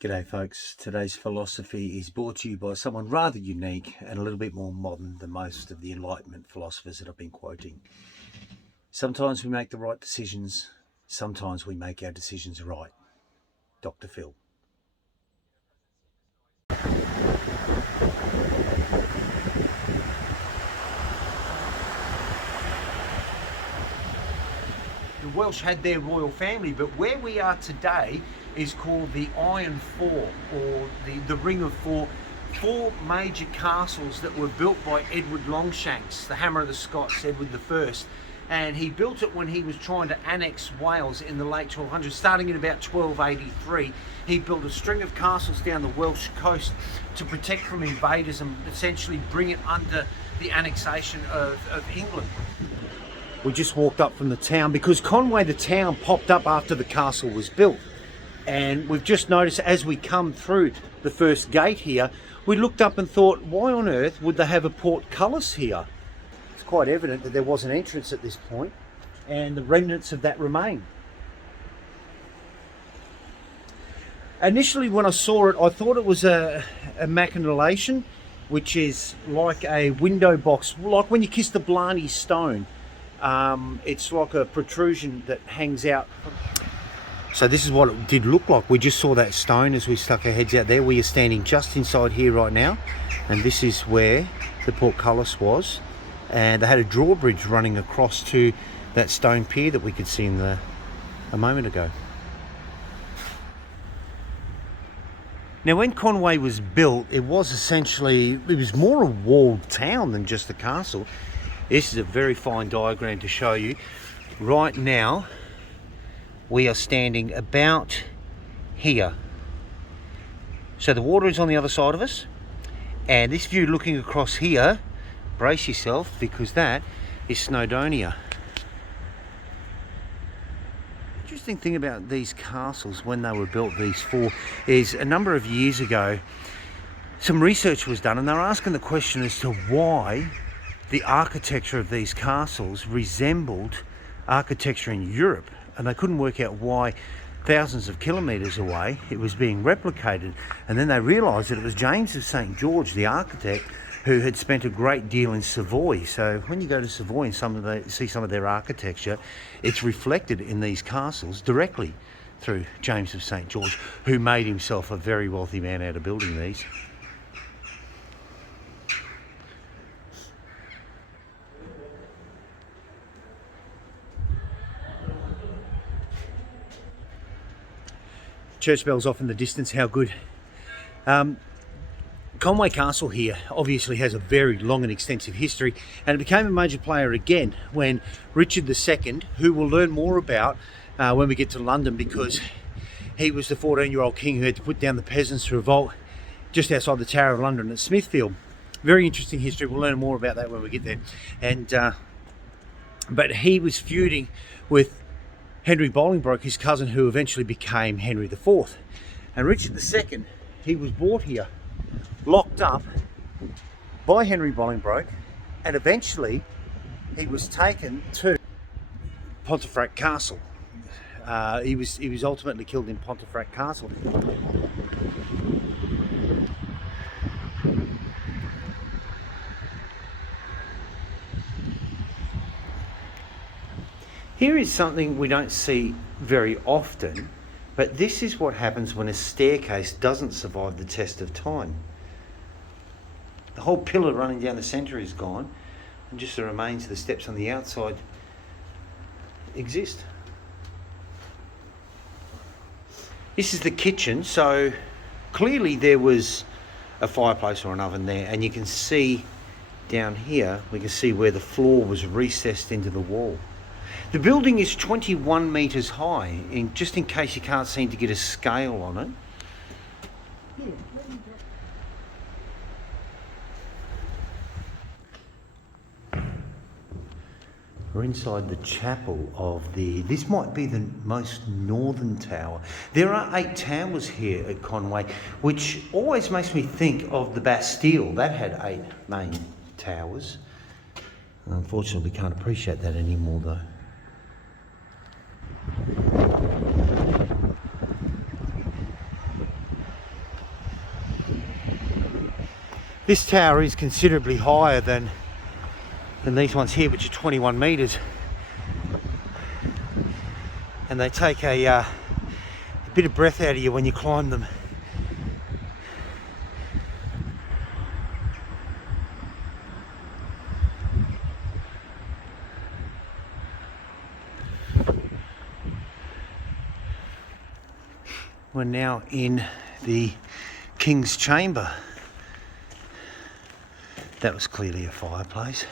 G'day folks, today's philosophy is brought to you by someone rather unique and a little bit more modern than most of the Enlightenment philosophers that I've been quoting. Sometimes we make the right decisions, sometimes we make our decisions right. Dr. Phil. The Welsh had their royal family, but where we are today is called the Iron Four, or the Ring of Four. Four major castles that were built by Edward Longshanks, the Hammer of the Scots, Edward I. And he built it when he was trying to annex Wales in the late 1200s. Starting in about 1283, he built a string of castles down the Welsh coast to protect from invaders and essentially bring it under the annexation of England. We just walked up from the town because Conwy, the town, popped up after the castle was built. And we've just noticed as we come through the first gate here, we looked up and thought, why on earth would they have a portcullis here? It's quite evident that there was an entrance at this point, and the remnants of that remain. Initially when I saw it, I thought it was a machination, which is like a window box, like when you kiss the Blarney Stone. It's like a protrusion that hangs out. So this is what it did look like. We just saw that stone as we stuck our heads out there. We are standing just inside here right now, and this is where the portcullis was. And they had a drawbridge running across to that stone pier that we could see a moment ago. Now when Conwy was built, it was more a walled town than just a castle. This is a very fine diagram to show you. Right now, we are standing about here. So the water is on the other side of us. And this view looking across here, brace yourself, because that is Snowdonia. Interesting thing about these castles when they were built, these four, is a number of years ago, some research was done and they were asking the question as to why the architecture of these castles resembled architecture in Europe, and they couldn't work out why thousands of kilometres away it was being replicated. And then they realised that it was James of St George, the architect, who had spent a great deal in Savoy. So when you go to Savoy and see some of their architecture, it's reflected in these castles directly through James of St George, who made himself a very wealthy man out of building these. Church bells off in the distance, how good. Conwy Castle here obviously has a very long and extensive history, and it became a major player again when Richard II, who we'll learn more about when we get to London, because he was the 14-year-old king who had to put down the peasants' revolt just outside the Tower of London at Smithfield. Very interesting history, we'll learn more about that when we get there. And but he was feuding with Henry Bolingbroke, his cousin, who eventually became Henry IV. And Richard II, he was brought here, locked up by Henry Bolingbroke, and eventually he was taken to Pontefract Castle. He was ultimately killed in Pontefract Castle. Here is something we don't see very often, but this is what happens when a staircase doesn't survive the test of time. The whole pillar running down the centre is gone, and just the remains of the steps on the outside exist. This is the kitchen, so clearly there was a fireplace or an oven there, and you can see down here, we can see where the floor was recessed into the wall. The building is 21 metres high, just in case you can't seem to get a scale on it. We're inside the chapel of this might be the most northern tower. There are 8 towers here at Conwy, which always makes me think of the Bastille. That had 8 main towers. Unfortunately, we can't appreciate that anymore though. This tower is considerably higher than these ones here, which are 21 metres. And they take a bit of breath out of you when you climb them. We're now in the King's Chamber. That was clearly a fireplace.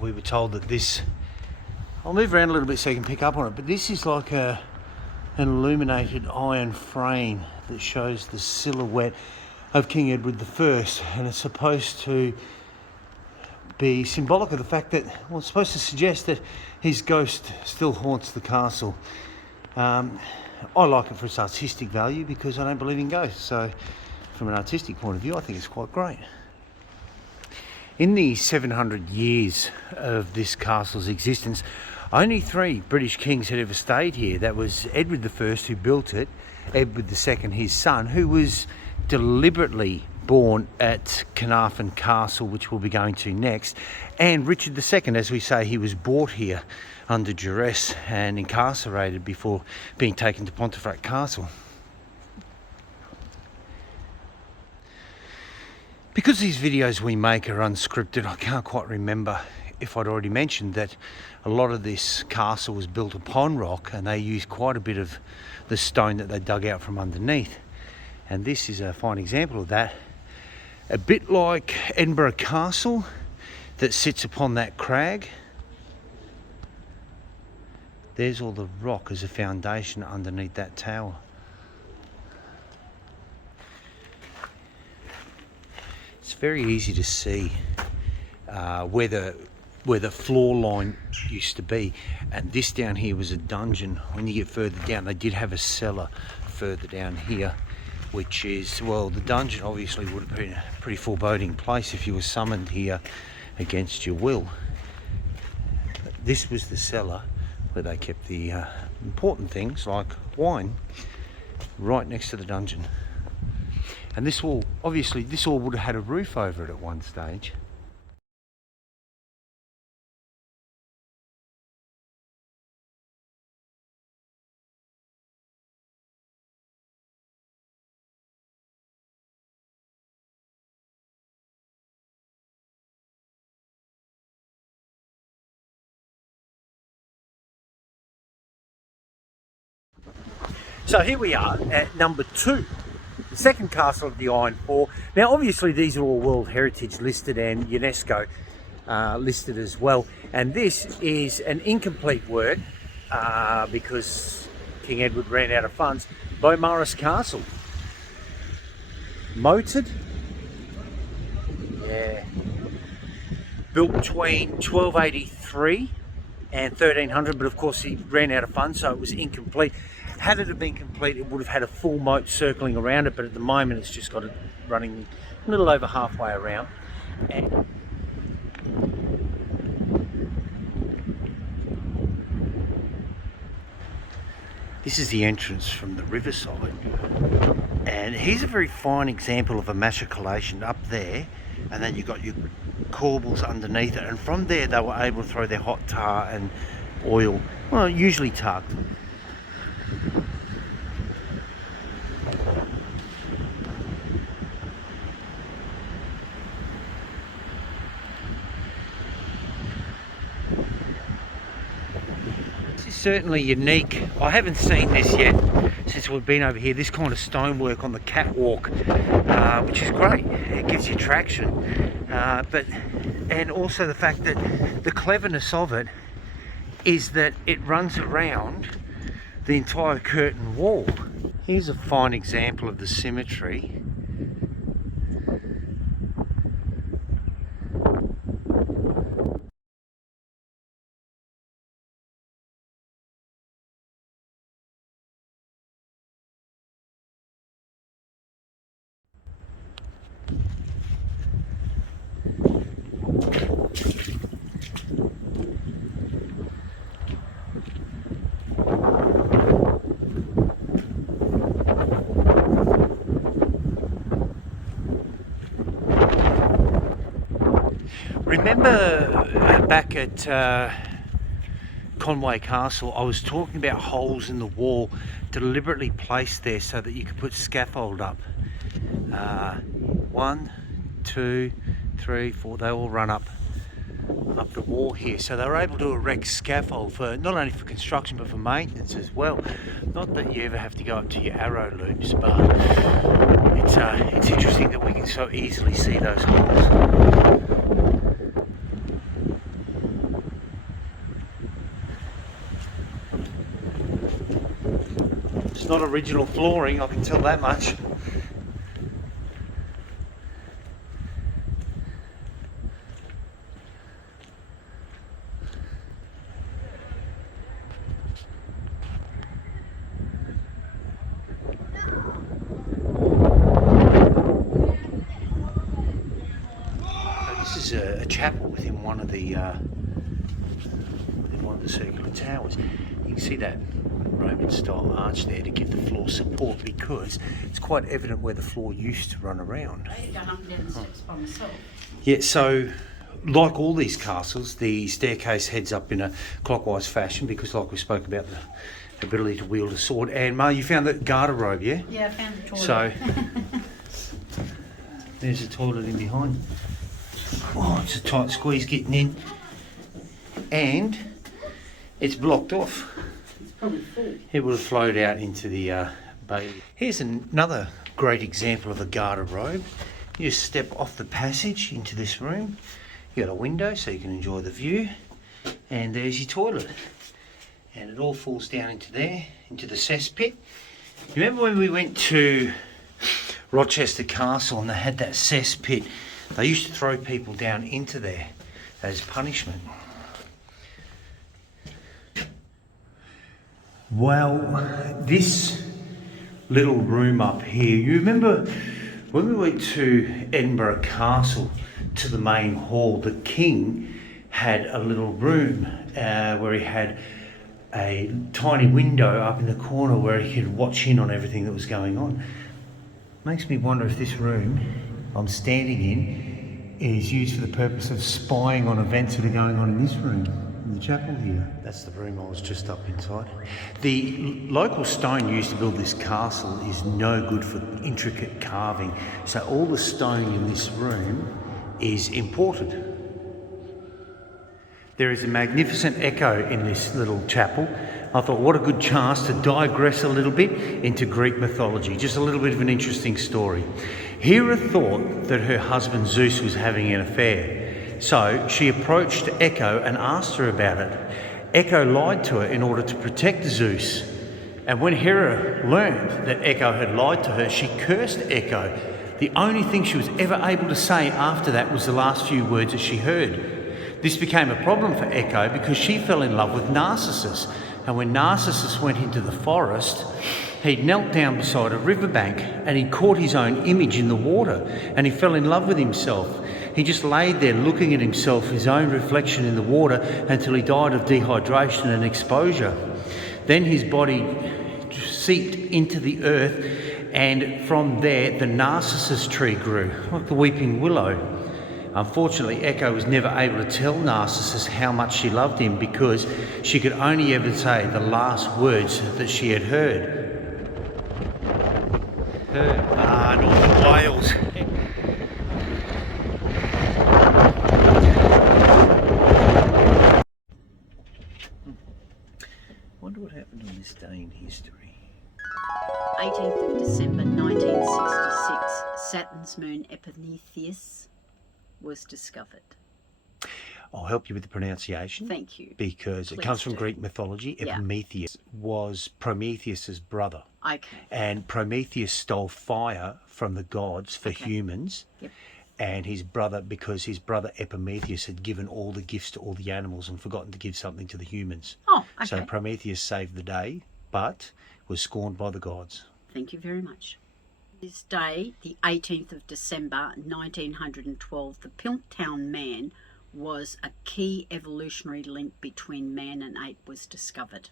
We were told that this, I'll move around a little bit so you can pick up on it, but this is like an illuminated iron frame that shows the silhouette of King Edward I, and it's supposed to be symbolic of the fact that, well, it's supposed to suggest that his ghost still haunts the castle. I like it for its artistic value because I don't believe in ghosts, so from an artistic point of view I think it's quite great. In the 700 years of this castle's existence, only 3 British kings had ever stayed here. That was Edward I, who built it, Edward II, his son, who was deliberately born at Conwy Castle, which we'll be going to next, and Richard II. As we say, he was brought here under duress and incarcerated before being taken to Pontefract Castle. Because these videos we make are unscripted, I can't quite remember if I'd already mentioned that a lot of this castle was built upon rock, and they used quite a bit of the stone that they dug out from underneath. And this is a fine example of that. A bit like Edinburgh Castle that sits upon that crag. There's all the rock as a foundation underneath that tower. It's very easy to see where the floor line used to be, and this down here was a dungeon. When you get further down, they did have a cellar further down here, which is, well, the dungeon obviously would have been a pretty foreboding place if you were summoned here against your will. But this was the cellar where they kept the important things like wine, right next to the dungeon. And this all would have had a roof over it at one stage. So here we are at number 2, the second castle of the Iron Four. Now obviously these are all World Heritage listed and UNESCO listed as well, and this is an incomplete work because King Edward ran out of funds. Beaumaris Castle, moated, yeah, built between 1283 and 1300, but of course he ran out of funds, so it was incomplete. Had it have been complete, it would have had a full moat circling around it, but at the moment it's just got it running a little over halfway around. And this is the entrance from the riverside, and here's a very fine example of a matriculation up there, and then you've got your corbels underneath it, and from there they were able to throw their hot tar and oil, well, usually tugged. This is certainly unique. I haven't seen this yet since we've been over here, this kind of stonework on the catwalk, which is great. It gives you traction, and also the fact that the cleverness of it is that it runs around the entire curtain wall. Here's a fine example of the symmetry. Remember back at Conwy Castle, I was talking about holes in the wall deliberately placed there so that you could put scaffold up. 1, 2, 3, 4, they all run up the wall here, so they were able to erect scaffold for not only for construction but for maintenance as well. Not that you ever have to go up to your arrow loops, but it's interesting that we can so easily see those holes. It's not original flooring, I can tell that much. This is a chapel within one of the circular towers. You can see that Roman style arch there to give the floor support, because it's quite evident where the floor used to run around. I've gone up and down the steps by myself. Yeah, so like all these castles, the staircase heads up in a clockwise fashion because, like we spoke about, the ability to wield a sword. And Ma, you found that garderobe, yeah? Yeah, I found the toilet. So there's a toilet in behind. Oh, it's a tight squeeze getting in, and it's blocked off. It's probably full. It would have flowed out into the bay. Here's another great example of a garderobe. You just step off the passage into this room. You got a window so you can enjoy the view, and there's your toilet. And it all falls down into there, into the cesspit. You remember when we went to Rochester Castle and they had that cesspit? They used to throw people down into there as punishment. Well, this little room up here, you remember when we went to Edinburgh Castle, to the main hall, the king had a little room where he had a tiny window up in the corner where he could watch in on everything that was going on. Makes me wonder if this room I'm standing in is used for the purpose of spying on events that are going on in this room, in the chapel here. That's the room I was just up inside. The local stone used to build this castle is no good for intricate carving, so all the stone in this room is imported. There is a magnificent echo in this little chapel. I thought, what a good chance to digress a little bit into Greek mythology. Just a little bit of an interesting story. Hera thought that her husband Zeus was having an affair, so she approached Echo and asked her about it. Echo lied to her in order to protect Zeus. And when Hera learned that Echo had lied to her, she cursed Echo. The only thing she was ever able to say after that was the last few words that she heard. This became a problem for Echo because she fell in love with Narcissus. And when Narcissus went into the forest, he knelt down beside a riverbank and he caught his own image in the water and he fell in love with himself. He just laid there looking at himself, his own reflection in the water, until he died of dehydration and exposure. Then his body seeped into the earth, and from there the narcissus tree grew, like the weeping willow. Unfortunately, Echo was never able to tell Narcissus how much she loved him because she could only ever say the last words that she had heard. Northern Wales. Wonder what happened on this day in history. 18th of December 1966, Saturn's moon Epimetheus was discovered. I'll help you with the pronunciation. Thank you. Because Please it comes from do. Greek mythology. Yeah. Epimetheus was Prometheus's brother. Okay. And Prometheus stole fire from the gods for Okay. humans. Yep. And his brother, because his brother Epimetheus had given all the gifts to all the animals and forgotten to give something to the humans. Oh, okay. So Prometheus saved the day, but was scorned by the gods. Thank you very much. This day, the 18th of December 1912, the Piltdown Man was a key evolutionary link between man and ape was discovered.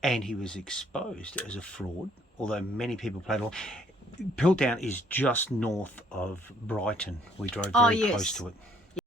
And he was exposed as a fraud, although many people played along. Piltdown is just north of Brighton. We drove very close to it.